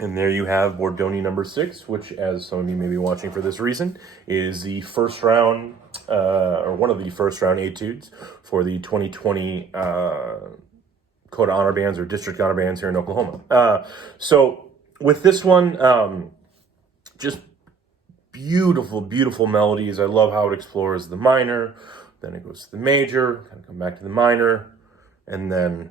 And there you have Bordogni number 6, which, as some of you may be watching for this reason, is the first round, or one of the first round etudes for the 2020 Coda Honor Bands or District Honor Bands here in Oklahoma. So with this one, just beautiful, beautiful melodies. I love how it explores the minor, then it goes to the major, kind of come back to the minor, and then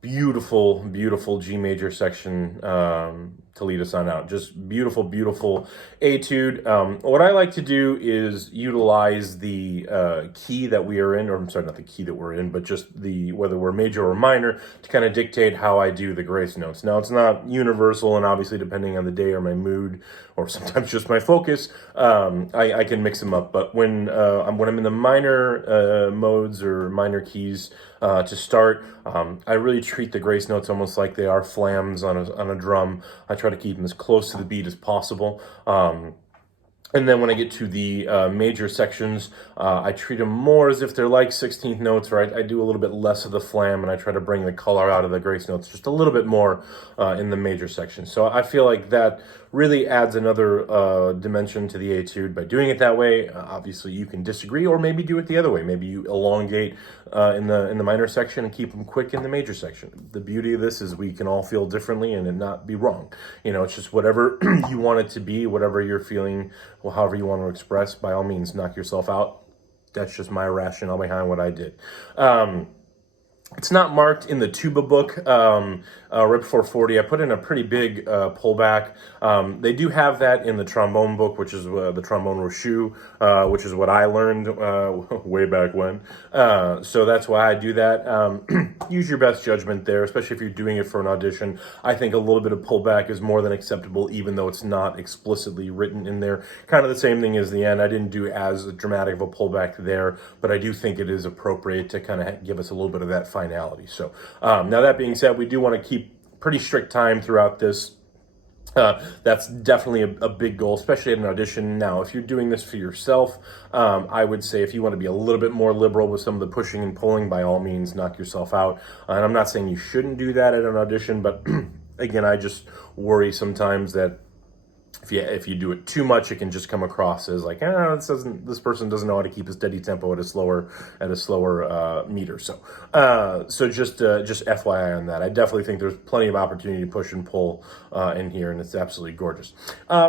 beautiful, beautiful G major section to lead us on out. Just beautiful, beautiful etude. What I like to do is utilize the key that we are in, or I'm sorry, not the key that we're in, but just the whether we're major or minor, to kind of dictate how I do the grace notes. Now, it's not universal, and obviously depending on the day or my mood, or sometimes just my focus, I can mix them up. But when I'm in the minor modes or minor keys to start, I really treat the grace notes almost like they are flams on a drum. I try to keep them as close to the beat as possible. And then when I get to the major sections, I treat them more as if they're like 16th notes, right? I do a little bit less of the flam, and I try to bring the color out of the grace notes just a little bit more in the major section. So I feel like that really adds another dimension to the etude by doing it that way. Obviously, you can disagree, or maybe do it the other way. Maybe you elongate in the minor section and keep them quick in the major section. The beauty of this is we can all feel differently and it not be wrong. You know, it's just whatever you want it to be, whatever you're feeling, well, however you want to express. By all means, knock yourself out. That's just my rationale behind what I did. It's not marked in the tuba book, Rip 440. I put in a pretty big pullback. They do have that in the trombone book, which is the trombone Rochu, which is what I learned way back when. So that's why I do that. Use your best judgment there, especially if you're doing it for an audition. I think a little bit of pullback is more than acceptable, even though it's not explicitly written in there. Kind of the same thing as the end. I didn't do as dramatic of a pullback there, but I do think it is appropriate to kind of give us a little bit of that finality. So now that being said, we do want to keep pretty strict time throughout this. That's definitely a big goal, especially at an audition. Now, if you're doing this for yourself, I would say if you want to be a little bit more liberal with some of the pushing and pulling, by all means, knock yourself out. And I'm not saying you shouldn't do that at an audition, but again, I just worry sometimes that if you do it too much, it can just come across as like, this person doesn't know how to keep a steady tempo at a slower meter. So just FYI on that. I definitely think there's plenty of opportunity to push and pull in here, and it's absolutely gorgeous.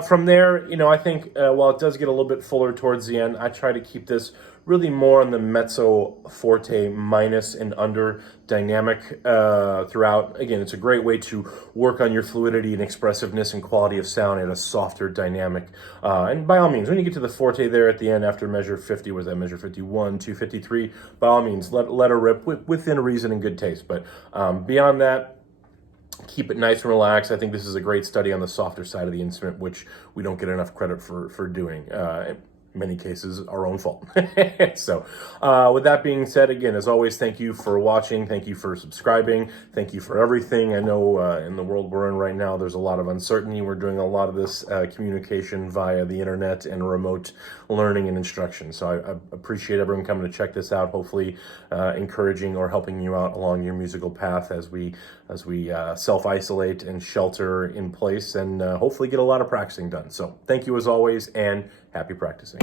From there, I think while it does get a little bit fuller towards the end, I try to keep this really more on the mezzo forte minus and under dynamic throughout. Again, it's a great way to work on your fluidity and expressiveness and quality of sound at a softer dynamic. And by all means, when you get to the forte there at the end after measure 50, was that measure 51, 253, by all means, let her rip within reason and good taste. But beyond that, keep it nice and relaxed. I think this is a great study on the softer side of the instrument, which we don't get enough credit for doing. Many cases our own fault. So with that being said, again, as always, thank you for watching. Thank you for subscribing. Thank you for everything. I know in the world we're in right now, there's a lot of uncertainty. We're doing a lot of this communication via the internet and remote learning and instruction. So I appreciate everyone coming to check this out, hopefully encouraging or helping you out along your musical path as we self-isolate and shelter in place, and hopefully get a lot of practicing done. So thank you as always, and happy practicing.